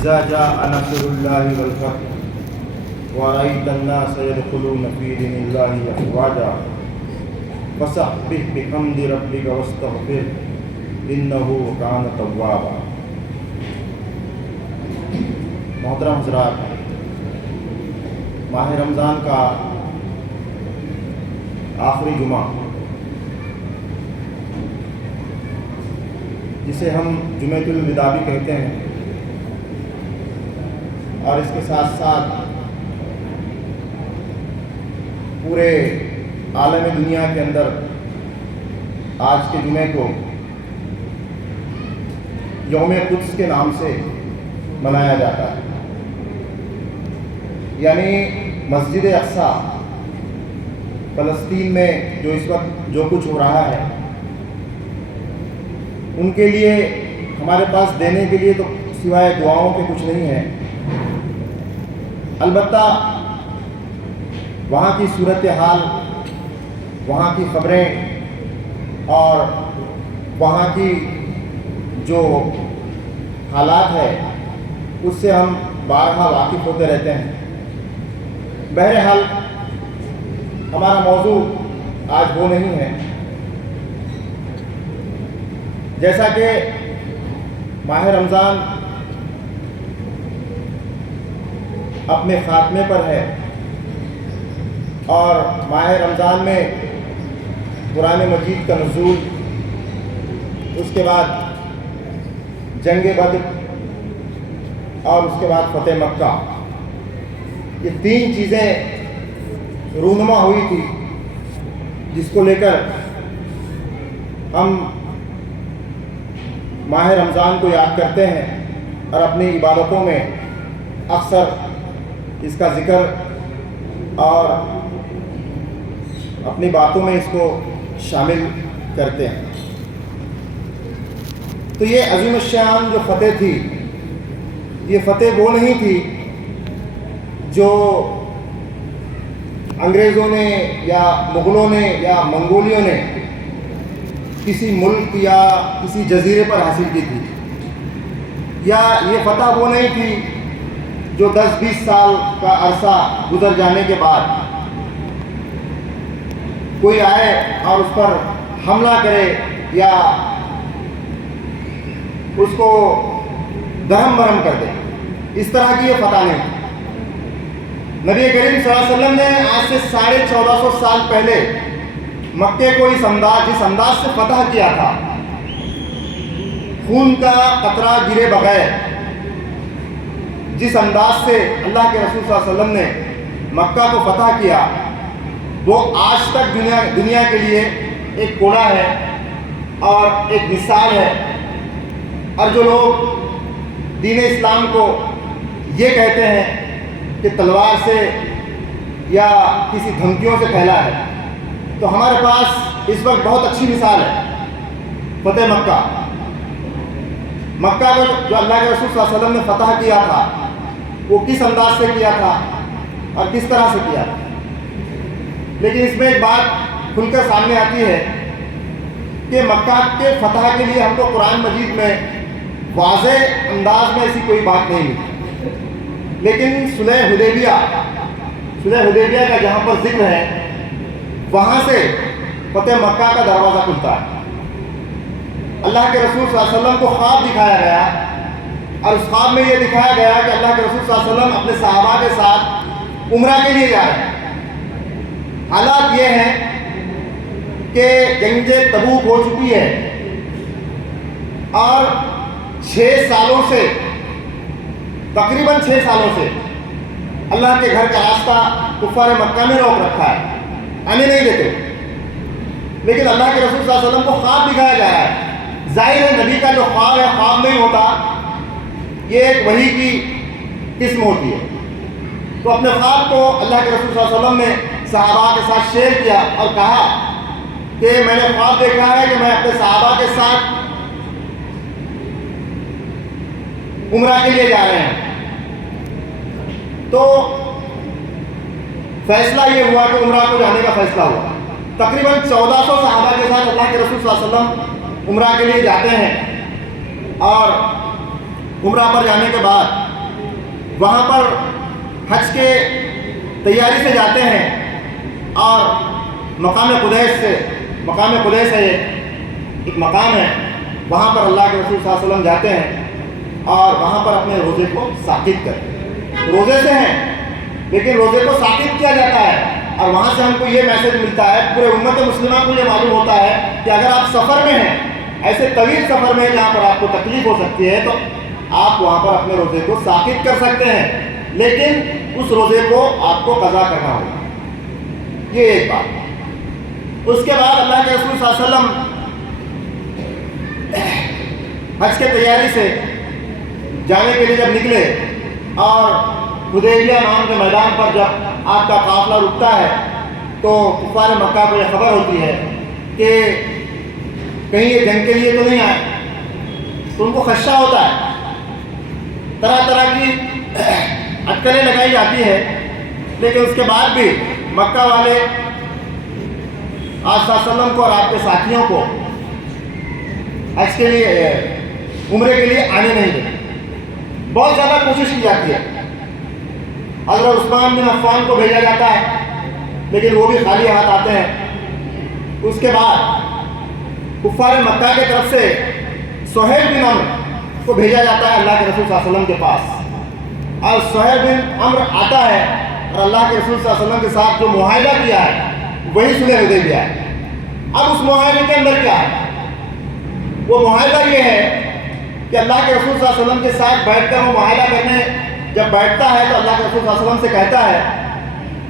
اذا جاء نصر الله والفتح ورأيت الناس يدخلون في دين الله افواجا فسبح بحمد ربك واستغفر انه كان توابا۔ محترم حضرات، ماہ رمضان کا آخری جمعہ، جسے ہم جمعۃ الوداع بھی کہتے ہیں، اور اس کے ساتھ ساتھ پورے عالم دنیا کے اندر آج کے جمعے کو یوم قدس کے نام سے منایا جاتا ہے۔ یعنی مسجد اقصیٰ، فلسطین میں جو اس وقت جو کچھ ہو رہا ہے، ان کے لیے ہمارے پاس دینے کے لیے تو سوائے دعاؤں کے کچھ نہیں ہے۔ البتہ وہاں کی صورتحال، وہاں کی خبریں اور وہاں کی جو حالات ہے اس سے ہم بارہا واقف ہوتے رہتے ہیں۔ بہرحال ہمارا موضوع آج وہ نہیں ہے۔ جیسا کہ ماہ رمضان اپنے خاتمے پر ہے اور ماہ رمضان میں قرآن مجید کا نزول، اس کے بعد جنگ بدر اور اس کے بعد فتح مکہ، یہ تین چیزیں رونما ہوئی تھی، جس کو لے کر ہم ماہ رمضان کو یاد کرتے ہیں اور اپنی عبادتوں میں اکثر اس کا ذکر اور اپنی باتوں میں اس کو شامل کرتے ہیں۔ تو یہ عظیم الشان جو فتح تھی، یہ فتح وہ نہیں تھی جو انگریزوں نے یا مغلوں نے یا منگولیوں نے کسی ملک یا کسی جزیرے پر حاصل کی تھی، یا یہ فتح وہ نہیں تھی جو 10-20 سال کا عرصہ گزر جانے کے بعد کوئی آئے اور اس پر حملہ کرے یا اس کو دہم برہم کر دے۔ اس طرح کی یہ فتح نہیں تھی۔ نبی کریم صلی اللہ علیہ وسلم نے آج سے 1450 سال پہلے مکے کو جس انداز سے فتح کیا تھا، خون کا قطرہ گرے بغیر جس انداز سے اللہ کے رسول صلی اللہ علیہ وسلم نے مکہ کو فتح کیا، وہ آج تک دنیا کے لیے ایک کوڑا ہے اور ایک مثال ہے۔ اور جو لوگ دین اسلام کو یہ کہتے ہیں کہ تلوار سے یا کسی دھمکیوں سے پھیلا ہے، تو ہمارے پاس اس وقت بہت اچھی مثال ہے، فتح مکہ۔ مکہ کو جو اللہ کے رسول صلی اللہ علیہ وسلم نے فتح کیا تھا، وہ کس انداز سے کیا تھا اور کس طرح سے کیا تھا۔ لیکن اس میں ایک بات کھل کر سامنے آتی ہے کہ مکہ کے فتح کے لیے ہم کو قرآن مجید میں واضح انداز میں ایسی کوئی بات نہیں ملی، لیکن صلح حدیبیہ کا جہاں پر ذکر ہے، وہاں سے فتح مکہ کا دروازہ کھلتا ہے۔ اللہ کے رسول صلی اللہ علیہ وسلم کو خواب دکھایا گیا، اور اس خواب میں یہ دکھایا گیا کہ اللہ کے رسول صلی اللہ علیہ وسلم اپنے صحابہ کے ساتھ عمرہ کے لیے جا رہے ہیں۔ حالات یہ ہیں کہ جنگ تبوک ہو چکی ہے اور 6 سالوں سے، تقریباً 6 سالوں سے اللہ کے گھر کا راستہ کفار مکہ میں روک رکھا ہے، آنے نہیں دیتے۔ لیکن اللہ کے رسول صلی اللہ علیہ وسلم کو خواب دکھایا جا رہا ہے۔ ظاہر ہے نبی کا جو خواب ہے، خواب نہیں ہوتا، یہ ایک وحی کی قسم ہوتی ہے۔ تو اپنے خواب کو اللہ کے رسول صلی اللہ علیہ وسلم نے صحابہ کے ساتھ شیئر کیا اور کہا کہ میں نے خواب دیکھا ہے کہ میں اپنے صحابہ کے ساتھ عمرہ کے لیے جا رہے ہیں۔ تو فیصلہ یہ ہوا کہ عمرہ کو جانے کا فیصلہ ہوا۔ تقریباً 1400 صحابہ کے ساتھ اللہ کے رسول صلی اللہ علیہ وسلم عمرہ کے لیے جاتے ہیں، اور عمرہ پر جانے کے بعد وہاں پر حج کے تیاری سے جاتے ہیں اور مقام قدیس ہے، ایک مقام ہے، وہاں پر اللہ کے رسول صلی اللہ علیہ وسلم جاتے ہیں اور وہاں پر اپنے روزے کو ساقط کرتے ہیں. روزے سے ہیں لیکن روزے کو ساقط کیا جاتا ہے. اور وہاں سے ہم کو یہ میسج ملتا ہے، پورے امت مسلمہ کو یہ معلوم ہوتا ہے کہ اگر آپ سفر میں ہیں، ایسے طویل سفر میں جہاں پر آپ کو تکلیف ہو سکتی ہے، تو آپ وہاں پر اپنے روزے کو ساقط کر سکتے ہیں، لیکن اس روزے کو آپ کو قضا کرنا ہوگا. یہ ایک بات. اس کے بعد اللہ کے رسول صلی اللہ علیہ وسلم حج کے تیاری سے جانے کے لیے جب نکلے اور حدیبیہ نام کے میدان پر جب آپ کا قافلہ رکتا ہے تو کفار مکہ کو یہ خبر ہوتی ہے کہ کہیں یہ جنگ کے لیے تو نہیں آئے. تو ان کو خدشہ ہوتا ہے، طرح طرح کی اٹکلیں لگائی جاتی ہے، لیکن اس کے بعد بھی مکہ والے آپ صلی اللہ علیہ وسلم کو اور آپ کے ساتھیوں کو حج کے لیے عمرے کے لیے آنے نہیں دیتے. بہت زیادہ کوشش کی جاتی ہے. حضرت عثمان بن عفان کو بھیجا جاتا ہے لیکن وہ بھی خالی ہاتھ آتے ہیں. اس کے بعد کفار مکہ کی طرف سے سہیل بن عمرو کو بھیجا جاتا ہے اللہ کے رسول صلی اللہ علیہ وسلم کے پاس، اور سہیل بن عمرو آتا ہے اور اللہ کے رسول صلی اللہ علیہ وسلم کے ساتھ جو معاہدہ کیا ہے وہی صلح حدیبیہ ہے. اب اس معاہدے کے اندر کیا ہے؟ وہ معاہدہ یہ ہے کہ اللہ کے رسول صلی اللہ علیہ وسلم کے ساتھ بیٹھ کر وہ معاہدہ کرنے جب بیٹھتا ہے تو اللہ کے رسول صلی اللہ علیہ وسلم سے کہتا ہے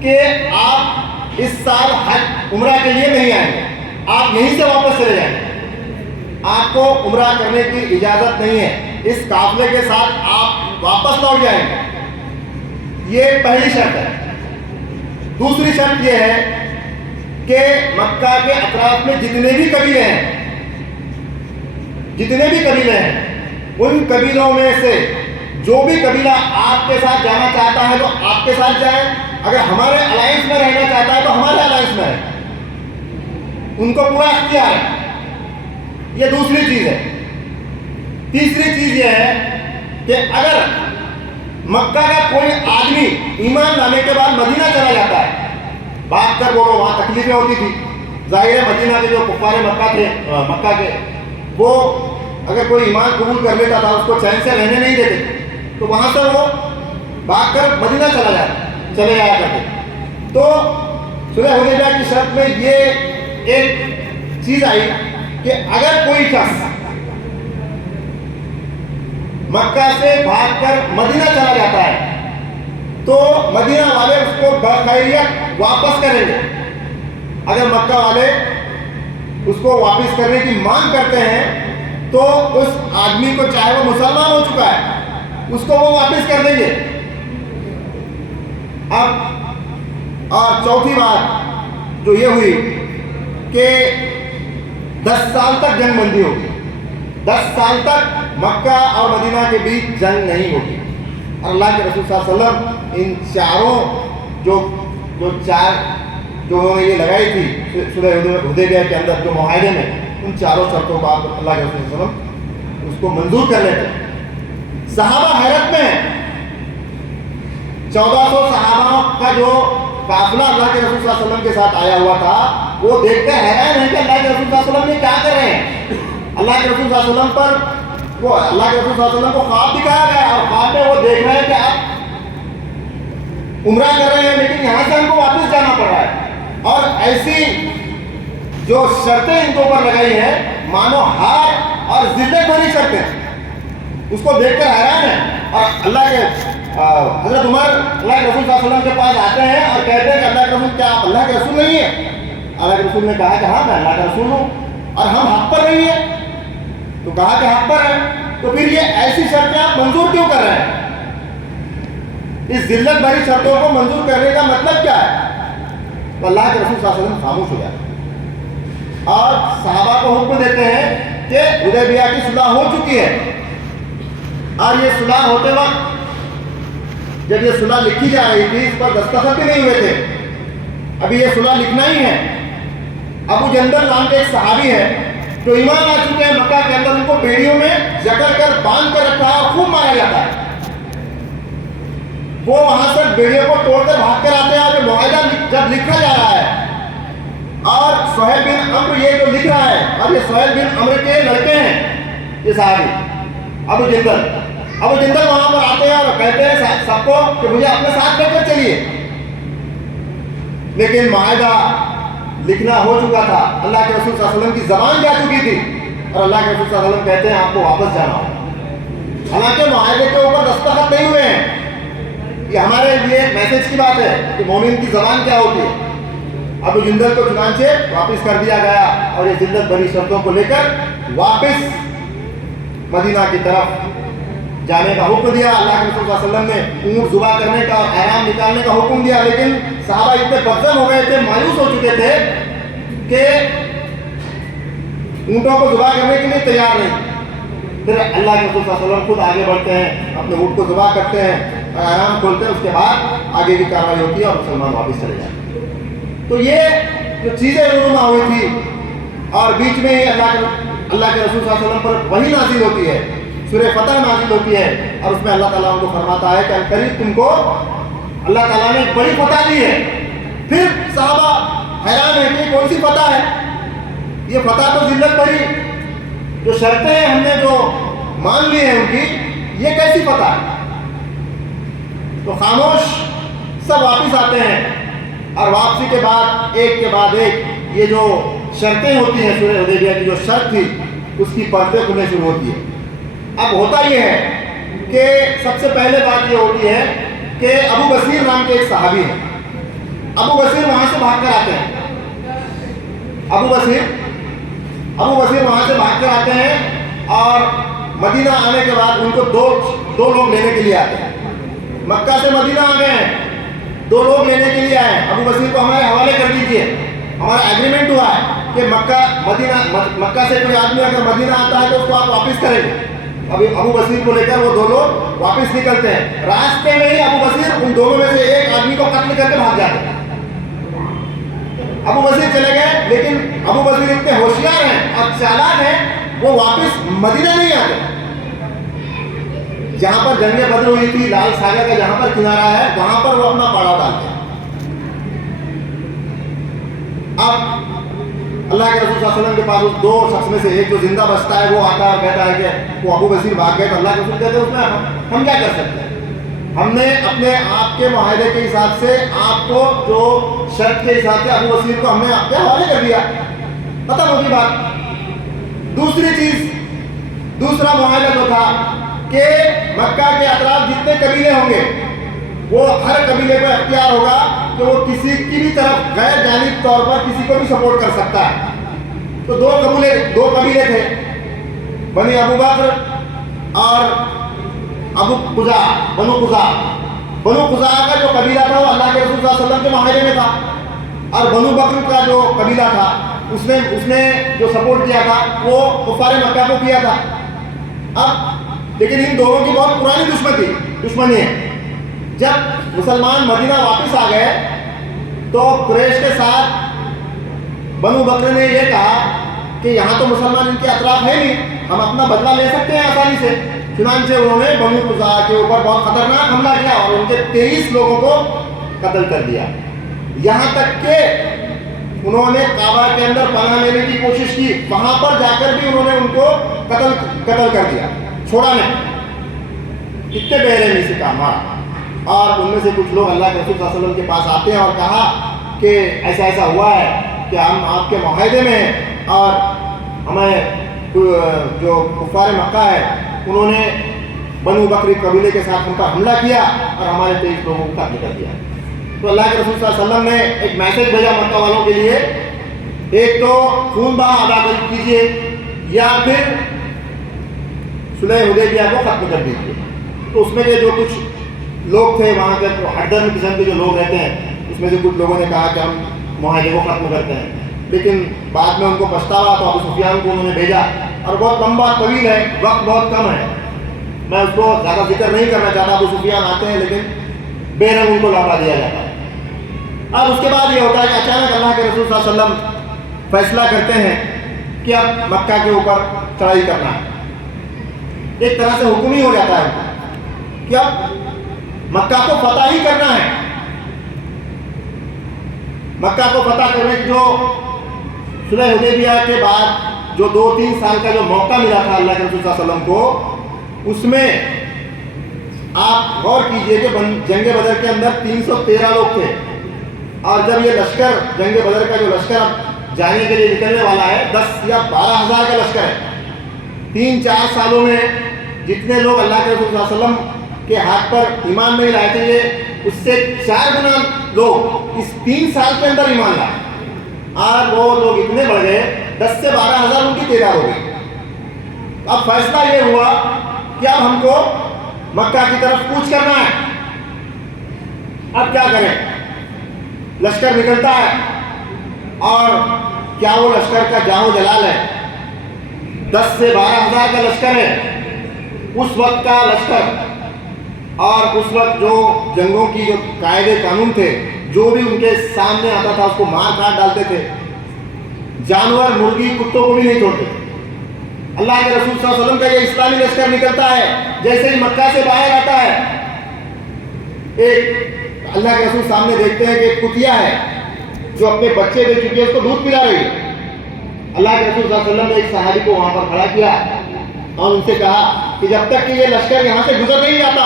کہ آپ اس سال حج عمرہ کے لیے نہیں آئیں گے، آپ یہیں سے واپس چلے جائیں گے. آپ کو عمرہ کرنے کی اجازت نہیں ہے، اس قافلے کے ساتھ آپ واپس لوٹ جائیں گے. یہ پہلی شرط ہے. دوسری شرط یہ ہے کہ مکہ کے اطراف میں جتنے بھی قبیلے ہیں ان قبیلوں میں سے جو بھی قبیلہ آپ کے ساتھ جانا چاہتا ہے تو آپ کے ساتھ جائے، اگر ہمارے الائنس میں رہنا چاہتا ہے تو ہمارے الائنس میں رہے. ان کو پورا اختیار ہے. یہ دوسری چیز ہے. تیسری چیز یہ ہے کہ اگر مکہ کا کوئی آدمی ایمان لانے کے بعد مدینہ چلا جاتا ہے، بات کر بولو وہاں تکلیفیں ہوتی تھی، ظاہر ہے مدینہ کے جو کفار مکہ تھے مکہ کے، وہ اگر کوئی ایمان قبول کر لیتا تھا اس کو چین سے رہنے نہیں دیتے، تو وہاں سے وہ بھاگ کر مدینہ چلے جایا کرتے. تو صلح حدیبیہ کی شرط میں یہ ایک چیز آئی کہ اگر کوئی شخص مکہ سے بھاگ کر مدینہ چلا جاتا ہے تو مدینہ والے اس کو بخیریت واپس کریں گے. اگر مکہ والے اس کو واپس کرنے کی مانگ کرتے ہیں تو اس آدمی کو، چاہے وہ مسلمان ہو چکا ہے، اس کو وہ واپس کر دیں گے. اب اور چوتھی بات جو یہ ہوئی کہ 10 سال تک جنگ بندی ہوگی. 10 سال تک مکہ اور مدینہ کے بیچ جنگ نہیں ہوگی. اللہ کے رسول صلی اللہ علیہ وسلم ان چاروں جو انہوں نے یہ لگائی تھی صلح حدیبیہ کے اندر جو معاہدے میں، ان چاروں شرطوں کو اللہ کے رسول صلی اللہ علیہ وسلم اس کو منظور کر لیتے. صحابہ حیرت میں 1400 صحابہ کا جو قافلہ اللہ کے رسول صلی اللہ علیہ وسلم کے ساتھ آیا ہوا تھا وہ دیکھ کر حیران ہے کہ اللہ کے رسول صلی اللہ علیہ وسلم نے کیا کر رہے ہیں. اللہ کے رسول صلی اللہ علیہ وسلم پر اللہ کے رسول صلی اللہ علیہ وسلم کو خواب دکھایا گیا اور خواب میں وہ دیکھ رہے ہیں کہ آپ عمرہ کر رہے ہیں لیکن یہاں سے ہم کو واپس جانا پڑ رہا ہے. اور ایسی جو شرطیں ان کے اوپر لگائی ہیں مانو ہار اور ذلت بھری شرطیں، اس کو دیکھ کر حیران ہے. اور اللہ کے حضرت عمر اللہ کے رسول صلی اللہ علیہ وسلم کے پاس آتے ہیں اور کہتے ہیں کہ اللہ کے رسول، کیا آپ اللہ کے رسول نہیں ہیں؟ اللہ کے رسول نے کہا کہ ہاں میں اللہ کا رسول ہوں. اور ہم حق پر نہیں ہیں؟ تو کہا کہ حق پر ہیں. تو پھر یہ ایسی شرطیں آپ منظور کیوں کر رہے ہیں؟ اس ذلت بھری شرطوں کو منظور کرنے کا مطلب کیا ہے؟ تو اللہ کے رسول صلی اللہ علیہ وسلم خاموش ہو جاتے ہیں اور صحابہ کو حکم دیتے ہیں کہ حدیبیہ کی صلح ہو چکی ہے. اور یہ صلح ہوتے وقت جب یہ صلح لکھی جا رہی تھی اس پر دستخط بھی نہیں ہوئے تھے، ابھی یہ صلح لکھنا ہی ہے. ابو جندل نام کے ایک صحابی ہے جو ایمان لا چکے ہیں مکہ کے اندر، ان کو بیڑیوں میں جکڑ کر باندھ کر رکھا اور خوب مارا جاتا ہے. وہ وہاں سے بیڑیوں کو توڑ کر بھاگ کر آتے ہیں، اور یہ معاہدہ جب لکھا جا رہا ہے اور سہیل بن عمرو یہ جو لکھ رہا ہے، اور یہ سہیل بن عمرو کے لڑکے ہیں یہ صحابی ابو جندل وہاں پر آتے ہیں اور کہتے ہیں سب کو کہ مجھے اپنے ساتھ لے کر چلیے، لیکن معاہدہ لکھنا ہو چکا تھا، اللہ کے رسول صلی اللہ علیہ وسلم کی زبان جا چکی تھی، اور اللہ کے رسول صلی اللہ علیہ وسلم کہتے ہیں آپ کو واپس جانا ہوگا، حالانکہ معاہدے کے اوپر دستخط نہیں ہوئے ہیں۔ یہ ہمارے لیے میسج کی بات ہے کہ مومن کی زبان کیا ہوتی ہے۔ ابو جندل کو چنانچہ واپس کر دیا گیا، اور یہ ذلت بھری شرطوں کو لے کر واپس مدینہ کی طرف جانے کا حکم دیا۔ اللہ کے رسول صلی اللہ علیہ وسلم نے اونٹ ذبح کرنے کا اور احرام نکالنے کا حکم دیا، لیکن صحابہ اتنے بدظن ہو گئے تھے، مایوس ہو چکے تھے کہ اونٹوں کو ذبح کرنے کے لیے تیار نہیں۔ پھر اللہ کے رسول صلی اللہ علیہ وسلم خود آگے بڑھتے ہیں، اپنے اونٹ کو ذبح کرتے ہیں اور احرام کھولتے ہیں، اس کے بعد آگے کی کارروائی ہوتی ہے اور مسلمان واپس چلے جاتے ہیں۔ تو یہ جو چیزیں رونما ہوئی تھی، اور بیچ میں ہی اللہ کے رسول صلی اللہ علیہ وسلم پر وحی نازل ہوتی ہے، سورہ فتح نازل ہوتی ہے، اور اس میں اللہ تعالیٰ ان کو فرماتا ہے کہ قریب تم کو اللہ تعالیٰ نے ایک بڑی فتح دی ہے۔ پھر صحابہ حیران ہے کہ کون سی فتح ہے؟ یہ فتح تو ذلت بھری جو شرطیں ہیں ہم نے جو مان لی ہیں ان کی، یہ کیسی فتح ہے؟ تو خاموش سب واپس آتے ہیں، اور واپسی کے بعد ایک کے بعد ایک یہ جو شرطیں ہوتی ہیں سورہ حدیبیہ کی جو شرط تھی اس کی پردے کھلنے شروع ہوتی ہے۔ اب ہوتا یہ ہے کہ سب سے پہلے بات یہ ہوتی ہے کہ ابو بصیر نام کے ایک صحابی ہیں، ابو بصیر وہاں سے بھاگ کر آتے ہیں، ابو بصیر وہاں سے بھاگ کر آتے ہیں، اور مدینہ آنے کے بعد ان کو دو لوگ لینے کے لیے آتے ہیں۔ مکہ سے مدینہ آ گئے ہیں، دو لوگ لینے کے لیے آئے، ابو بصیر کو ہمارے حوالے کر دیجئے، ہمارا ایگریمنٹ ہوا ہے کہ مکہ سے کوئی آدمی اگر مدینہ آتا ہے تو اس کو آپ واپس کریں گے۔ ابھی ابو بصیر کو لے کر وہ دو لوگ واپس نکلتے ہیں، راستے میں ہی ابو بصیر ان دونوں میں سے ایک آدمی کو قتل کر کے بھاگ جاتے ہیں۔ ابو بصیر چلے گئے، لیکن ابو بصیر اتنے ہوشیار ہیں اور چالاک ہیں، وہ واپس مدینہ نہیں آتے۔ جہاں پر جنگ بدر ہوئی تھی، لال ساگر کا جہاں پر کنارہ ہے، وہاں پر وہ اپنا پڑاؤ ڈالتے ہیں۔ اب اللہ کے رسول صلی اللہ علیہ وسلم کے پاس اس دو شخص میں سے ایک جو زندہ بچتا ہے وہ آتا ہے اور کہتا ہے کہ وہ ابو بصیر بھاگ گئے، تو اللہ کے رسول کہتے ہیں اس میں ہم کیا کر سکتے ہیں؟ ہم نے اپنے آپ کے معاہدے کے حساب سے آپ کو جو شرط کے حساب سے ابو بصیر کو ہم نے آپ کے حوالے کر دیا، ختم ہوگی بات۔ دوسری چیز، دوسرا معاہدہ جو تھا کہ مکہ کے اطراف جتنے قبیلے ہوں گے وہ ہر قبیلے کو اختیار ہوگا کہ وہ کسی کی بھی طرف غیر جانب طور پر کسی کو بھی سپورٹ کر سکتا ہے۔ تو دو قبیلے تھے، بنی ابو بکر اور بنو قزاع کا جو قبیلہ تھا وہ اللہ کے رسول صلی اللہ علیہ وسلم کے معاہدے میں تھا، اور بنو بکر کا جو قبیلہ تھا اس نے جو سپورٹ کیا تھا وہ کفار مکہ کو کیا تھا۔ اب لیکن ان دونوں کی بہت پرانی دشمنی ہے۔ جب مسلمان مدینہ واپس آ گئے تو قریش کے ساتھ بنو بکر نے یہ کہا کہ یہاں تو مسلمان ان کے اطراف ہے نہیں، ہم اپنا بدلہ لے سکتے ہیں آسانی سے۔ چنانچہ انہوں نے بنو قزاع کے اوپر بہت خطرناک حملہ کیا اور ان کے 23 لوگوں کو قتل کر دیا، یہاں تک کہ انہوں نے کعبہ کے اندر پناہ لینے کی کوشش کی، وہاں پر جا کر بھی انہوں نے ان کو قتل کر دیا، چھوڑا نہیں۔ کتنے بہرحمی سے کام مارا۔ اور ان میں سے کچھ لوگ اللہ کے رسول صلی اللہ علیہ وسلم کے پاس آتے ہیں اور کہا کہ ایسا ہوا ہے کہ ہم آپ کے معاہدے میں ہیں، اور ہمیں جو کفار مکہ ہے انہوں نے بنو بکر قبیلے کے ساتھ ہم پر حملہ کیا اور ہمارے 23 لوگوں کو قتل کر دیا۔ تو اللہ کے رسول صلی اللہ علیہ وسلم نے ایک میسج بھیجا مکہ والوں کے لیے، ایک تو خون بہا ادا کیجیے یا پھر صلح حدیبیہ کو ختم کر دیجیے۔ تو اس میں کے جو کچھ لوگ تھے وہاں کے ہردر قسم کے جو لوگ رہتے ہیں اس میں سے کچھ لوگوں نے کہا کہ ہم معاہدے کو ختم کرتے ہیں، لیکن بعد میں ان کو پچھتاوا تو ابو سفیان کو انہوں نے بھیجا، اور بہت لمبا طویل ہے، وقت بہت کم ہے، میں اس کو زیادہ ذکر نہیں کرنا چاہتا۔ ابو سفیان آتے ہیں لیکن بے رنگ ان کو لوٹا دیا جاتا ہے۔ اب اس کے بعد یہ ہوتا ہے کہ اچانک اللہ کے رسول صلی اللہ علیہ وسلم فیصلہ کرتے ہیں کہ اب مکہ کے اوپر چڑھائی کرنا ہے۔ ایک طرح سے حکم ہی ہو جاتا ہے کہ اب مکہ کو فتح ہی کرنا ہے. مکہ کو فتح کرنے کی جو صلح حدیبیہ کے بعد جو 2-3 سال کا جو موقع ملا تھا اللہ کے رسول صلی اللہ علیہ وسلم کو، اس میں آپ غور کیجئے کہ جنگ بدر کے اندر 313 لوگ تھے، اور جب یہ لشکر جنگ بدر کا جو لشکر اب جانے کے لیے نکلنے والا ہے 10 یا 12 ہزار کا لشکر ہے. 3-4 سالوں میں جتنے لوگ اللہ کے رسول صلی اللہ علیہ وسلم کے ہاتھ پر ایمان نہیں لائے تھے، یہ اس سے 4 گنا لوگ اس 3 سال کے اندر ایمان لائے. اور وہ لوگ اتنے بڑھ گئے 10 سے 12 ہزار ان کی تعداد ہو گئی. اب فیصلہ یہ ہوا کہ اب ہم کو مکہ کی طرف کوچ کرنا ہے. اب کیا کریں؟ لشکر نکلتا ہے، اور کیا وہ لشکر کا جاؤ جلال ہے؟ 10 سے 12 ہزار کا لشکر ہے اس وقت کا لشکر. اور اس وقت جو جنگوں کی جو قاعدے قانون تھے، جو بھی ان کے سامنے آتا تھا اس کو مار کاٹ ڈالتے تھے. جانور، مرغی، کتوں کو بھی نہیں چھوڑتے. اللہ کے رسول صلی اللہ علیہ وسلم کا یہ اسلامی لشکر نکلتا ہے، جیسے ہی مکہ سے باہر آتا ہے، ایک اللہ کے رسول سامنے دیکھتے ہیں کہ ایک کتیا ہے جو اپنے بچے دے چکی ہے، اس کو دودھ پلا رہی ہے. اللہ کے رسول صلی اللہ علیہ وسلم نے ایک صحابی کو وہاں پر کھڑا کیا اور ان سے کہا کہ جب تک کہ یہ لشکر یہاں سے گزر نہیں جاتا،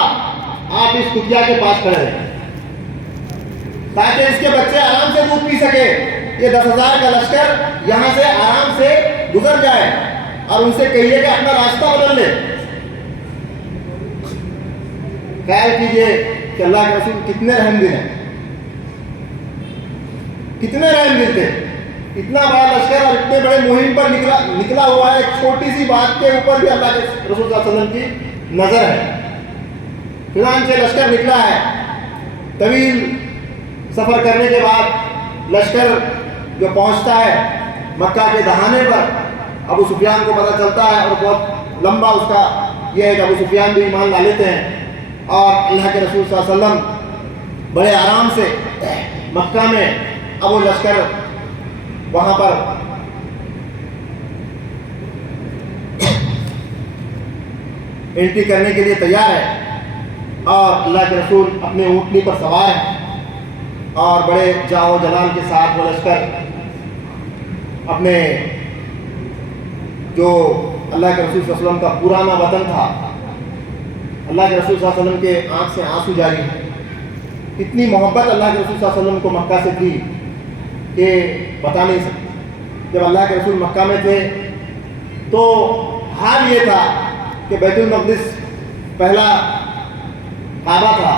آپ اس کتیا کے پاس کھڑے رہیں تاکہ اس کے بچے آرام سے دودھ پی سکے. یہ 10,000 کا لشکر یہاں سے آرام سے گزر جائے، اور ان سے کہیے کہ اپنا راستہ بدل لے. خیال کیجئے کہ اللہ کے رسول کتنے رحم دل ہیں، کتنے رحم دل تھے. اتنا بڑا لشکر اور اتنے بڑے مہم پر نکلا ہوا ہے، ایک چھوٹی سی بات کے اوپر بھی اللہ کے رسول صلی اللہ علیہ وسلم کی نظر ہے. چنانچہ لشکر نکلا ہے. طویل سفر کرنے کے بعد لشکر جو پہنچتا ہے مکہ کے دہانے پر، ابو سفیان کو پتہ چلتا ہے، اور بہت لمبا اس کا یہ ہے کہ ابو سفیان بھی ایمان لا لیتے ہیں. اور اللہ کے رسول صلی اللہ علیہ وسلم بڑے آرام سے مکہ میں اب وہ لشکر وہاں پر انٹری کرنے کے لیے تیار ہے. اور اللہ کے رسول اپنے اونٹنی پر سوار ہیں، اور بڑے جاؤ جلال کے ساتھ وہ لشکر اپنے جو اللہ کے رسول صلی اللہ علیہ وسلم کا پرانا وطن تھا، اللہ کے رسول صلی اللہ علیہ وسلم کے آنکھ سے آنسو جاری ہیں. اتنی محبت اللہ کے رسول صلی اللہ علیہ وسلم کو مکہ سے تھی کہ بتا نہیں سکتے. جب اللہ کے رسول مکہ میں تھے تو حال یہ تھا کہ بیت المقدس پہلا کعبہ تھا،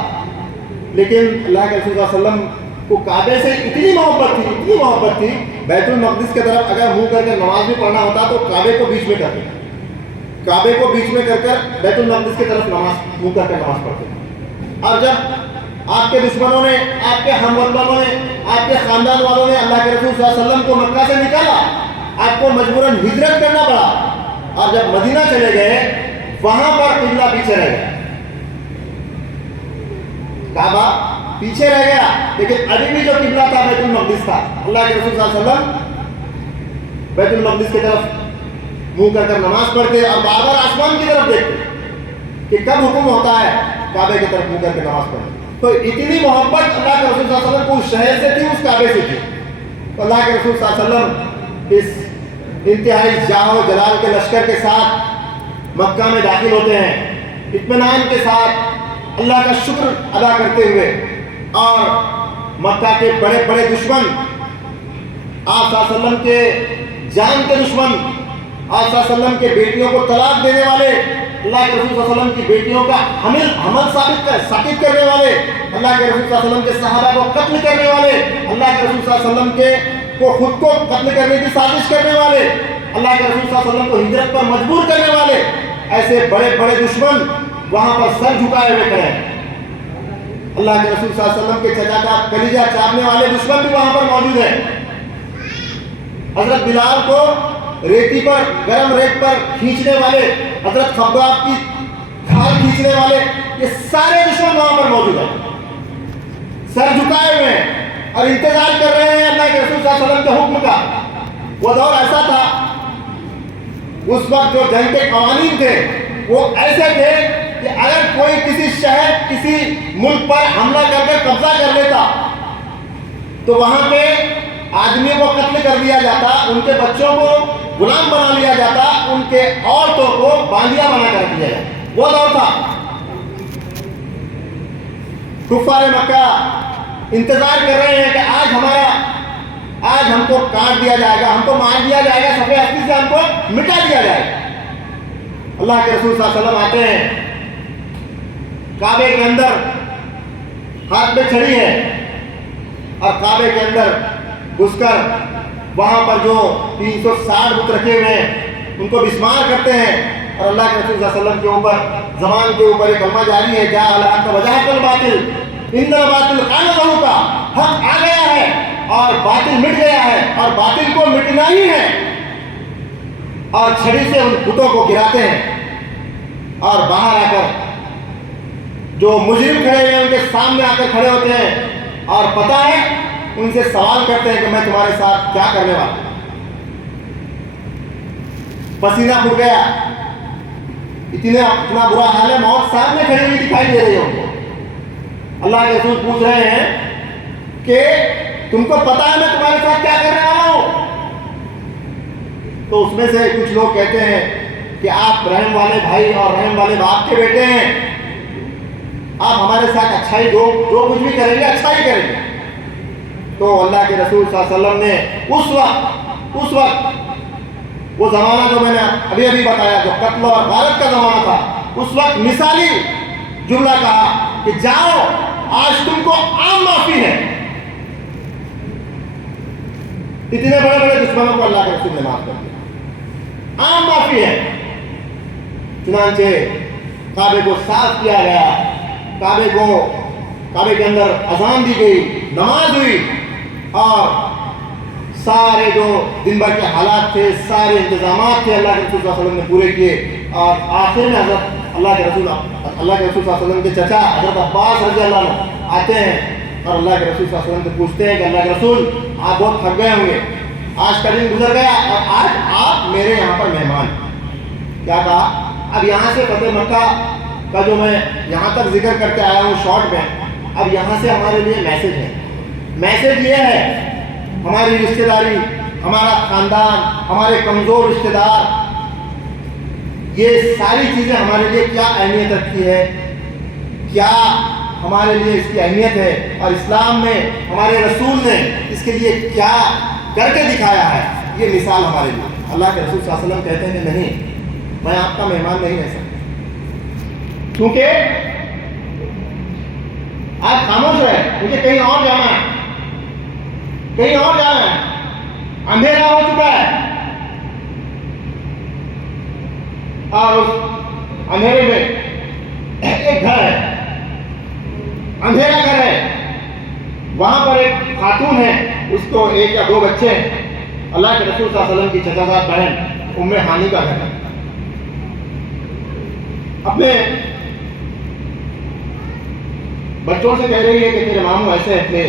لیکن اللہ کے رسول صلی اللہ علیہ وسلم کو کعبے سے اتنی محبت تھی، بیت المقدس کی طرف اگر منہ کر کے نماز بھی پڑھنا ہوتا تو کعبے کو بیچ میں کرتے، کعبے کو بیچ میں کر بیت المقدس کی طرف منہ کر کے نماز پڑھتے. اور جب آپ کے دشمنوں نے، آپ کے ہم وطنوں نے، آپ کے خاندان والوں نے اللہ کے رسول صلی اللہ علیہ وسلم کو مکہ سے نکالا، آپ کو مجبوراً ہجرت کرنا پڑا، اور جب مدینہ چلے گئے وہاں پر قبلہ پیچھے رہ گیا، کعبہ پیچھے رہ گیا، لیکن ابھی بھی جو قبلہ تھا بیت المقدس تھا. اللہ کے رسول صلی اللہ علیہ وسلم بیت المقدس کی طرف منہ کر نماز پڑھتے اور بار بار آسمان کی طرف دیکھتے کہ کب حکم ہوتا ہے کعبے کی طرف منہ کر کے نماز پڑھتے. تو اتنی محبت اللہ کے رسول صلی اللہ علیہ وسلم کو اس شہر سے تھی، اس کعبے سے تھی. تو اللہ کے رسول صلی اللہ علیہ وسلم اس انتہائی جاہ و جلال کے لشکر کے ساتھ مکہ میں داخل ہوتے ہیں، اطمینان کے ساتھ اللہ کا شکر ادا کرتے ہوئے. اور مکہ کے بڑے بڑے دشمن، آپ صلی اللہ علیہ وسلم کے جان کے دشمن، آپ صلی اللہ علیہ وسلم کے بیٹیوں کو طلاق دینے والے، اللہ کے رسول صلی اللہ علیہ وسلم کی بیٹیوں کا حمل ثابت کرنے والے، اللہ کے رسول صلی اللہ علیہ وسلم کے صحابہ کو قتل کرنے والے، اللہ کے رسول صلی اللہ علیہ وسلم کو خود کو قتل کرنے کی سازش کرنے والے، اللہ کے رسول صلی اللہ علیہ وسلم کو ہجرت پر مجبور کرنے والے، ایسے بڑے بڑے دشمن وہاں پر سر جھکائے ہوئے کھڑے ہیں. اللہ کے رسول صلی اللہ علیہ وسلم کے چچا کا کلیجہ چاپنے والے دشمن بھی وہاں پر موجود ہیں. حضرت بلال کو ریتی پر، گرم ریت پر کھینچنے والے، حضرت خباب کی کھال کھینچنے والے، یہ سارے دشمن وہاں پر موجود ہیں، سر جھکائے ہوئے ہیں اور انتظار کر رہے ہیں اللہ کے رسول صلی اللہ علیہ وسلم کے حکم کا. وہ دور ایسا تھا، اس وقت جو جنگ کے قوانین تھے وہ ایسے تھے کہ کہ اگر کوئی کسی شہر کسی ملک پر حملہ کر کے قبضہ کر لیتا تو وہاں پہ آدمیوں کو قتل کر دیا جاتا، ان کے بچوں کو غلام بنا لیا جاتا، ان کے عورتوں کو باندیاں بنا کر دیا جاتا۔ وہ دور تھا۔ کفار مکہ انتظار کر رہے ہیں کہ آج ہم کو کاٹ دیا جائے گا، ہم کو مار دیا جائے گا، صفحہ ہستی سے ہم کو مٹا دیا جائے گا۔ اللہ کے رسول صلی اللہ علیہ وسلم آتے ہیں، کعبے کے اندر ہاتھ میں چھڑی ہے اور کعبے کے اندر گھس کر وہاں پر جو 360 بت رکھے ہوئے ہیں ان کو بسمار کرتے ہیں، اور اللہ کے رسول صلی اللہ علیہ وسلم کے اوپر زبان کے اوپر ایک کلمہ جاری ہے، جا الحق وزہق الباطل ان الباطل کان زہوقا، حق آ گیا ہے اور باطل مٹ گیا ہے اور باطل کو مٹنا ہی ہے، اور چھڑی سے ان بتوں کو گراتے ہیں اور باہر آ کر جو مجرم کھڑے ہیں ان کے سامنے آ کر کھڑے ہوتے ہیں اور پتہ ہے ان سے سوال کرتے ہیں کہ میں تمہارے ساتھ کیا کرنے والا ہوں۔ پسینہ پھوٹ گیا، اتنا برا حال ہے، موت سامنے کھڑی ہوئی دکھائی دے رہی ہو۔ اللہ کے رسول پوچھ رہے ہیں کہ تم کو پتا ہے میں تمہارے ساتھ کیا کرنے والا ہوں؟ تو اس میں سے کچھ لوگ کہتے ہیں کہ آپ رحم والے بھائی اور رحم والے باپ کے بیٹے ہیں، آپ ہمارے ساتھ اچھائی جو کچھ بھی کریں گے اچھا ہی کریں گے۔ تو اللہ کے رسول صلی اللہ علیہ وسلم نے اس وقت وہ زمانہ جو میں نے ابھی بتایا جو قتل اور غارت کا زمانہ تھا، اس وقت مثالی جملہ کہا کہ جاؤ آج تم کو عام معافی ہے۔ اتنے بڑے بڑے دشمنوں کو اللہ کے رسول نے معاف کر دیا، عام معافی ہے۔ چنانچہ کعبے کو صاف کیا گیا، کعبے کے اندر اذان دی گئی، نماز ہوئی، اور سارے جو دن بھر کے حالات تھے، سارے انتظامات تھے اللہ کے رسول صلی اللہ علیہ وسلم نے پورے کیے۔ اور آخر میں حضرت اللہ کے رسول صلی اللہ علیہ وسلم کے چچا حضرت عباس رضی اللہ عنہ آتے ہیں اور اللہ کے رسول صلی اللہ علیہ وسلم سے پوچھتے ہیں کہ اللہ کے رسول آپ بہت تھک گئے ہوں گے، آج کا دن گزر گیا اور آج آپ میرے یہاں پر مہمان۔ کیا کہا؟ اب یہاں سے فتح مکہ کا جو میں یہاں تک ذکر کرتے آیا ہوں شارٹ میں، اب یہاں سے ہمارے لیے میسج ہے۔ میسج یہ ہے ہماری رشتہ داری، ہمارا خاندان، ہمارے کمزور رشتہ دار، یہ ساری چیزیں ہمارے لیے کیا اہمیت رکھتی ہے، کیا ہمارے لیے اس کی اہمیت ہے، اور اسلام میں ہمارے رسول نے اس کے لیے کیا کر کے دکھایا ہے، یہ مثال ہمارے لیے۔ اللہ کے رسول صلی اللہ علیہ وسلم کہتے ہیں کہ نہیں، میں آپ کا مہمان نہیں رہ سکتا، کیونکہ آپ خاموش رہے، مجھے کہیں اور جانا ہے، کہیں اور جانا ہے، اندھیرا ہو چکا ہے، اور اس اندھیرے میں ایک گھر ہے، اندھیرا گھر ہے، وہاں پر ایک خاتون ہے، اس کو 1 یا 2 بچے ہیں۔ اللہ کے رسول صلی اللہ علیہ وسلم کی چچا زاد بہن ام ہانی کا گھر ہے، اپنے بچوں سے کہہ رہی ہے کہ تیرے ماموں ایسے تھے،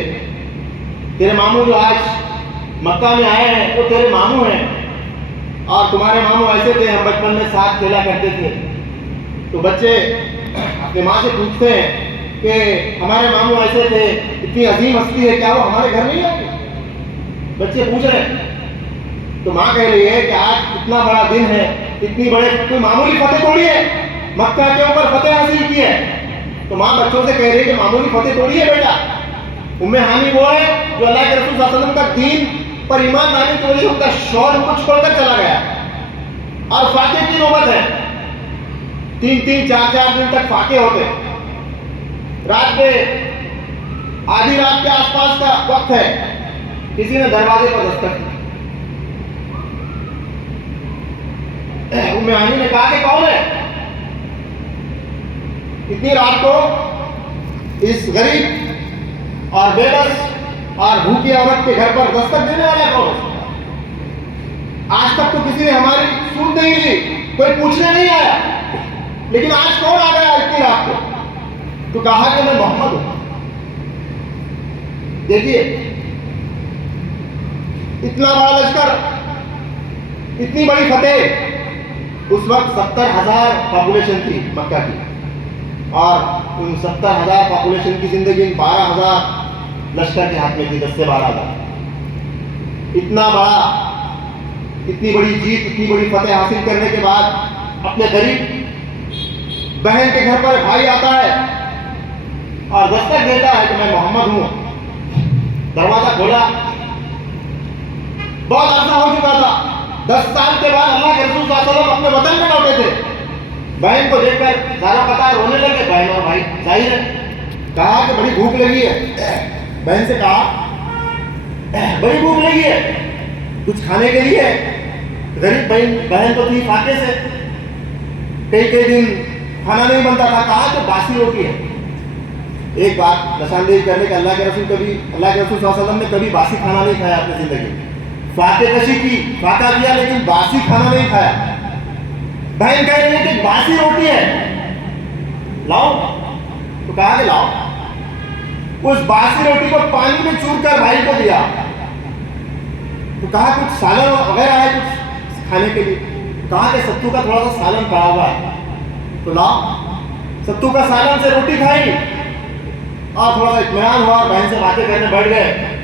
تیرے ماموں جو آج مکہ میں آئے ہیں وہ تیرے ماموں ہیں، اور تمہارے ماموں ایسے تھے، ہم بچپن میں ساتھ کھیلا کرتے تھے۔ تو بچے اپنے ماں سے پوچھتے ہیں کہ ہمارے ماموں ایسے تھے، اتنی عظیم ہستی ہے، کیا وہ ہمارے گھر نہیں آئے؟ بچے پوچھ رہے ہیں۔ تو ماں کہہ رہی ہے کہ آج اتنا بڑا دن ہے، اتنی بڑے کوئی معمولی فتح تھوڑی ہے، مکہ کے اوپر فتح حاصل کی ہے۔ تو ماں بچوں سے کہہ رہی ہے کہ معمولی فتح تھوڑی ہے بیٹا، ام ہانی وہ ہے جو اللہ کے رسول صلی اللہ علیہ وسلم کا دین پر ایمان لانے کی وجہ سے ان کا شوہر ان کو چھوڑ کر چلا گیا، اور فاقے کی نوبت ہے، 3-3 4-4 دن تک فاقے ہوتے، رات میں آدھی رات کے آس پاس کا وقت ہے، کسی نے دروازے پر دستک دی، ام ہانی نے کہا کہ کون ہے؟ اتنی رات کو اس غریب اور بے بس اور بھوکی عورت کے گھر پر دستک دینے والا کون؟ آج تک تو کسی نے ہماری سن نہیں لی، کوئی پوچھنے نہیں آیا، لیکن آج کون آ گیا اتنی رات کو؟ تو کہا کہ میں محمد ہوں۔ دیکھیے اتنا بڑا لشکر، اتنی بڑی فتح، اس وقت 70,000 پاپولیشن تھی مکہ کی، اور ان 70,000 پاپولیشن کی زندگی ان 12,000 لشکر کے ہاتھ میں تھی، 10 سے 12,000. اتنا بڑا، اتنی بڑی جیت، اتنی بڑی فتح حاصل کرنے کے بعد اپنے غریب بہن کے گھر پر بھائی آتا ہے اور دستک دیتا ہے کہ میں محمد ہوں. دروازہ کھولا، بہت عرصہ ہو چکا تھا، 10 سال کے بعد اللہ کے رسول صلی اللہ علیہ وسلم اپنے وطن میں لوٹے تھے. بہن کو دیکھ کر سارا پتا رونے لگے، بہن اور بھائی. ظاہر ہے، کہا کہ بڑی بھوک لگی ہے. بہن سے کہا بڑی بھوک لگی ہے، کچھ کھانے کے لیے. غریب بہن تو تھی فاقے سے، کئی دن کھانا نہیں بنتا تھا. کہا کہ باسی روٹی ہے. ایک بات نشاندہی کرنے کے، اللہ کے رسول صلی اللہ علیہ وسلم نے کبھی باسی کھانا نہیں کھایا اپنی زندگی میں. فاقے کشی کی، فاقہ کیا، لیکن باسی کھانا نہیں کھایا. بہن کہہ رہی ہے کہ باسی روٹی ہے، لاؤ. تو کہا کہ لاؤ. اس باسی روٹی کو پانی میں چور کر بھائی کو دیا. تو کہا کچھ سالن وغیرہ ہے کچھ کھانے کے لیے. کہا کہ ستو کا تھوڑا سا سالن پڑا ہوا ہے، تو لاؤ. ستو کا سالن سے روٹی کھائی اور تھوڑا سا اطمینان ہوا، بہن سے باتیں کرنے بیٹھ گئے.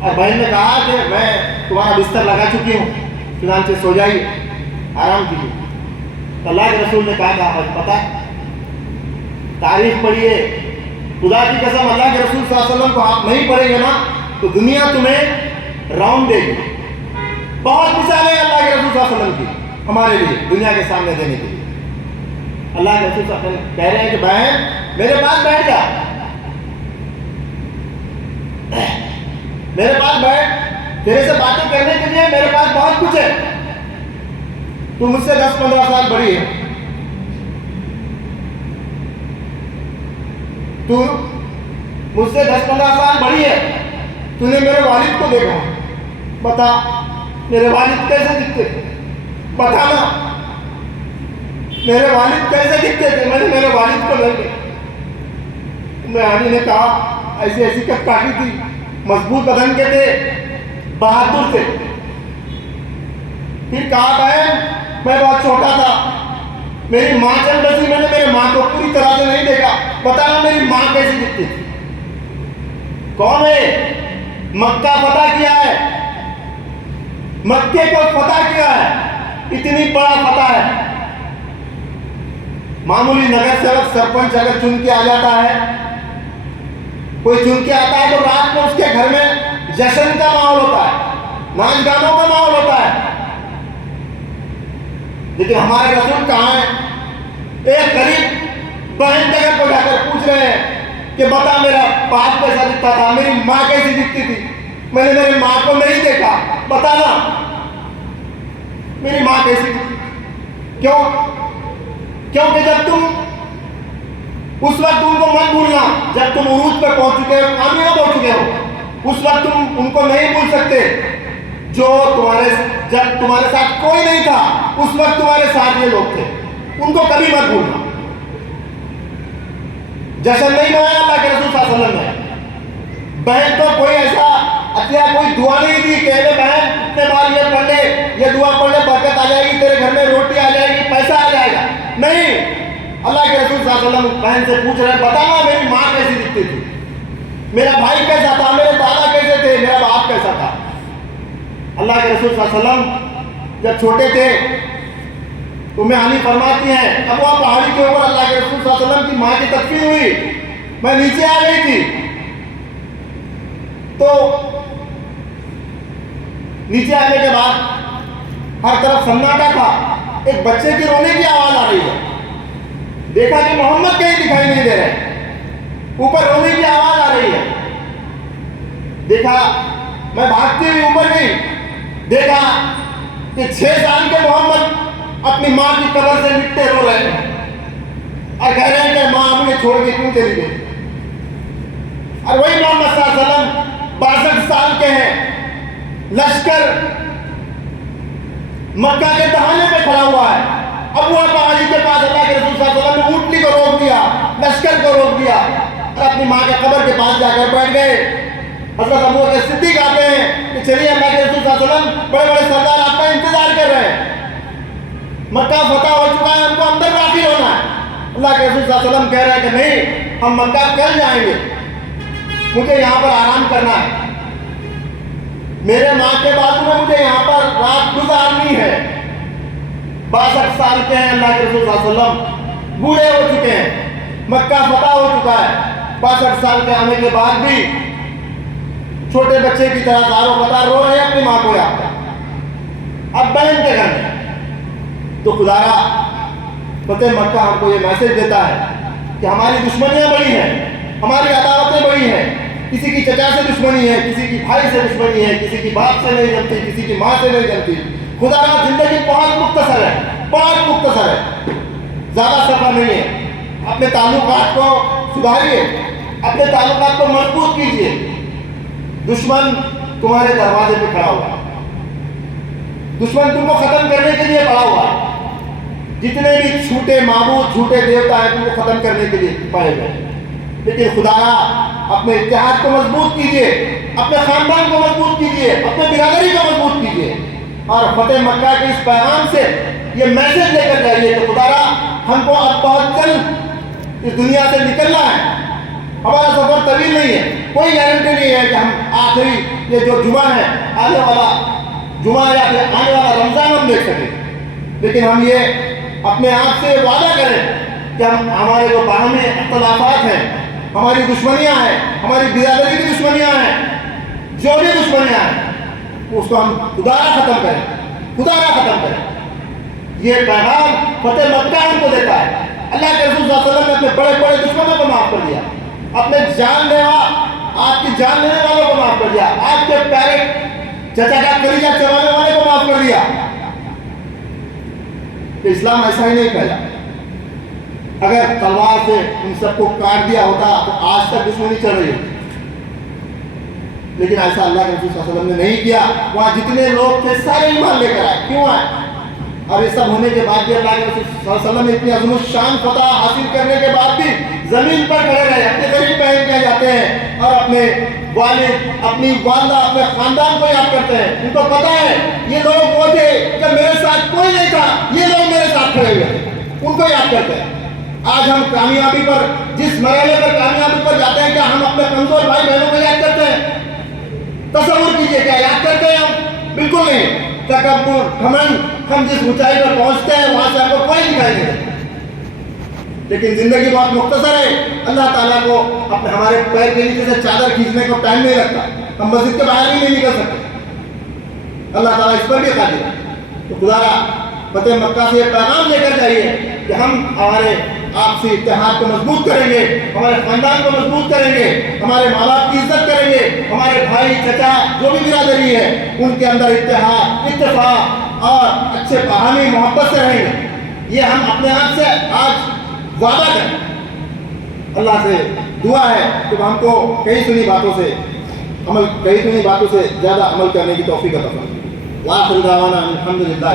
اور بہن نے کہا کہ میں تمہارا بستر لگا چکی ہوں، چنانچہ سو جائیے، آرام کیجیے. تو اللہ کے رسول نے کہا پتہ ہے، تاریخ پڑھیے، خدا کی قسم اللہ کے رسول صلی اللہ علیہ وسلم کو آپ نہیں پڑھیں گے نا تو دنیا تمہیں راؤنڈ دے گی. بہت مثالیں ہیں اللہ کے رسول صلی اللہ علیہ وسلم کی ہمارے لیے دنیا کے سامنے دینے کے لیے. اللہ کے رسول صلی اللہ علیہ وسلم کہہ رہے ہیں کہ بہن میرے پاس بیٹھ جا، میرے پاس بیٹھ، تیرے سے باتیں کرنے کے لیے میرے پاس بہت کچھ ہے. تو مجھ سے 10-15 سال بڑی ہے، تو مجھ سے 10-15 سال بڑی ہے. تو نے میرے والد کو دیکھا، بتا میرے والد کیسے دکھتے تھے، بتانا میرے والد کیسے دکھتے تھے. میں نے میرے والد کو نہیں دیکھا. میں نے کہا ایسی ایسی کٹ کاٹی تھی، مضبوط بدن کے تھے، بہادر تھے. پھر کہا بہن میں بہت چھوٹا تھا، میری ماں چل بسی، میں نے میری ماں کو پوری طرح سے نہیں دیکھا. بتانا میری ماں کیسی دکھتی تھی. کون ہے؟ مکہ فتح کیا ہے، مکے کو فتح کیا ہے، اتنی بڑا فتح ہے. معمولی نگر سیوک سرپنچ اگر چن کے آ جاتا ہے، کوئی چن کے آتا ہے تو رات میں اس کے گھر میں جشن کا ماحول ہوتا ہے، ناچ گانوں کا ماحول ہوتا ہے. لیکن ہمارے رسول کہاں ہیں؟ ایک غریب بہن کے گھر کو جا کر پوچھ رہے ہیں کہ بتا میرا باپ کیسا دکھتا تھا، میری ماں کیسی دکھتی تھی. میں نے میری ماں کو نہیں دیکھا، بتانا میری ماں کیسی دکھتی. کیوں؟ کیونکہ جب تم اس وقت ان کو مت بھولنا جب تم عروج پہ پہنچ چکے ہو، کامیاب ہو چکے ہو. اس وقت تم ان کو نہیں بھول سکتے جو جب تمہارے ساتھ کوئی نہیں تھا، اس وقت تمہارے ساتھ یہ لوگ تھے. ان کو کبھی مت بھولنا. جشن نہیں منایا اللہ کے رسول صلی اللہ علیہ وسلم نے. بہن کو کوئی ایسا عطیہ، کوئی دعا نہیں دی کہ بہن اتنے بار یہ پڑھ لے، یہ دعا پڑھ لے، برکت آ جائے گی، تیرے گھر میں روٹی آ جائے گی، پیسہ آ جائے گا. نہیں، اللہ کے رسول صلی اللہ علیہ وسلم بہن سے پوچھ رہے ہیں بتانا میری ماں کیسی دکھتی تھی، میرا بھائی کیسا تھا، میرے دادا کیسے تھے، میرا باپ کیسا تھا. اللہ کے رسول صلی اللہ علیہ وسلم جب چھوٹے تھے تمہیں ہانی فرماتی ہیں، اب وہاں پہاڑی کے اوپر اللہ کے رسول صلی اللہ علیہ وسلم کی ماں کی تدفین ہوئی، میں نیچے آ گئی تھی. تو نیچے آنے کے بعد ہر طرف سناٹا تھا. ایک بچے کی رونے کی آواز آ رہی ہے. دیکھا کہ محمد کہیں دکھائی نہیں دے رہے، اوپر رونے کی آواز آ رہی ہے. دیکھا، میں بھاگتی ہوئی اوپر گئی، دیکھا کہ 6 سال کے محمد اپنی ماں کی قبر سے مٹتے رو رہے ہیں اور کہہ رہے ہیں کہ ماں ہمیں چھوڑ کے کیوں چلی گئی. اور وہی محمد صلی اللہ علیہ وسلم 62 سال کے ہیں، لشکر مکہ کے دہانے پہ کھڑا ہوا ہے. ابو پہاڑی کے پاس اللہ کے رسول صلی اللہ علیہ وسلم نے اونٹنی کو روک دیا، لشکر کو روک دیا اور اپنی ماں کے قبر کے پاس جا کر بیٹھ گئے. حضرت ابو بکر صدیق آتے ہیں کہ چلیے اللہ کے رسول صلی اللہ علیہ وسلم، بڑے بڑے سردار آپ کا انتظار کر رہے ہیں، مکہ فتح ہو چکا ہے، ہم کو اندر داخل ہونا ہے. اللہ کے رسول صلی اللہ علیہ وسلم کہہ رہے ہیں کہ نہیں، ہم مکہ کل جائیں گے، مجھے یہاں پر آرام کرنا ہے، میرے ماں کے بازو میں مجھے یہاں پر رات گزارنی ہے۔ 62 سال کے ہیں اللہ کے رسول صلی اللہ علیہ وسلم، بوڑھے ہو چکے ہیں، مکہ فتح ہو چکا ہے، 62 سال کے آنے کے بعد بھی چھوٹے بچے کی طرح زاروں بتا رو رہے ہیں اپنی ماں کو یاد کر، اب بہن کے گھر میں۔ تو خدا را فتح مکہ ہم کو یہ میسج دیتا ہے کہ ہماری دشمنیاں بڑی ہیں، ہماری عداوتیں بڑی ہیں، کسی کی چچا سے دشمنی ہے، کسی کی بھائی سے دشمنی ہے، کسی کی باپ سے نہیں جمتی، کسی کی ماں سے نہیں جمتی۔ خدا را زندگی بہت مختصر ہے، بہت مختصر ہے، زیادہ سفر نہیں ہے۔ اپنے تعلقات کو سدھاریے، اپنے تعلقات کو مضبوط کیجیے۔ دشمن تمہارے دروازے پہ کھڑا ہوا ہے، دشمن تم کو ختم کرنے کے لیے پڑا ہوا ہے، جتنے بھی جھوٹے معبود جھوٹے دیوتا ہیں تم کو ختم کرنے کے لیے پڑے ہوئے ہیں۔ لیکن خدایا اپنے اتحاد کو مضبوط کیجیے، اپنے خاندان کو مضبوط کیجیے، اپنے برادری کو مضبوط کیجیے، اور فتح مکہ کے اس پیغام سے یہ میسج لے کر جائیے کہ خدایا ہم کو اب بہت جلد اس دنیا سے نکلنا ہے، ہمارا سفر طویل نہیں ہے، کوئی گارنٹی نہیں ہے کہ ہم آخری یہ جو جمعہ ہے آنے والا جمعہ یا پھر آنے والا رمضان ہم دیکھ سکیں، لیکن ہم یہ اپنے آپ سے وعدہ کریں کہ ہمارے جو باہمی اختلافات ہیں، ہماری دشمنیاں ہیں، ہماری برادری کی دشمنیاں ہیں، جو بھی دشمنیاں ہیں اس کو ہم خدارا ختم کریں، خدارا ختم کریں۔ یہ پیغام فتح مکہ ہم کو دیتا ہے۔ اللہ کے رسول صلی اللہ علیہ وسلم نے اپنے بڑے بڑے دشمنوں کو معاف کر دیا، اپنے جان لیوا آپ کی جان لینے والوں کو معاف کر دیا، آپ کے پیارے چچا کا کلیجہ چبانے والے کو معاف کر دیا۔ کہ اسلام ایسا ہی نہیں پھیلا، اگر تلوار سے ان سب کو کاٹ دیا ہوتا تو آج تک دشمنی چل رہی ہوتی، لیکن ایسا اللہ کے رسول صلی اللہ علیہ وسلم نے نہیں کیا۔ وہاں جتنے لوگ تھے سارے ایمان لے کر آئے، کیوں آئے؟ اور یہ سب ہونے کے بعد بھی اللہ کے رسول صلی اللہ علیہ وسلم نے اتنی عظیم الشان فتح حاصل کرنے کے بعد بھی زمین پر کھڑے رہے، اپنے قریب پہن کے جاتے ہیں اور اپنے والد، اپنی والدہ، اپنے خاندان کو یاد کرتے ہیں۔ ان کو پتا ہے یہ لوگ وہ تھے کہ میرے ساتھ کوئی نہیں تھا، یہ لوگ میرے ساتھ کھڑے ہوئے تھے، ان کو یاد کرتے ہیں۔ آج ہم کامیابی پر جس مرحلے پر کامیابی پر جاتے ہیں، کیا ہم اپنے کمزور بھائی بہنوں کو یاد کرتے ہیں؟ تصور کیجئے، کیا یاد کرتے ہیں ہم؟ بالکل نہیں۔ تکبر، گھمنڈ، ہم جس اونچائی پر پہنچتے ہیں وہاں سے ہم کو کوئی دکھائی نہیں دیتا۔ لیکن زندگی بہت مختصر ہے، اللہ تعالیٰ کو اپنے ہمارے پیر کے نیچے سے چادر کھینچنے کو ٹائم نہیں لگتا، ہم مسجد کے باہر بھی نہیں نکل سکتے، اللہ تعالیٰ اس پر بھی قادر ہے۔ تو خدا را فتح مکہ سے یہ پیغام لے کر جائیے کہ ہم ہمارے آپسی اتحاد کو مضبوط کریں گے، ہمارے خاندان کو مضبوط کریں گے، ہمارے ماں باپ کی عزت کریں گے، ہمارے بھائی چچا جو بھی برادری ہے ان کے اندر اتحاد، اتفاق اور اچھے باہمی محبت سے رہیں گے۔ یہ ہم اپنے آپ سے آج وعدہ کریں۔ اللہ سے دعا ہے کہ ہم کو کئی سنی باتوں سے زیادہ عمل کرنے کی توفیق عطا فرمائے۔ وآخر دعوانا الحمدللہ۔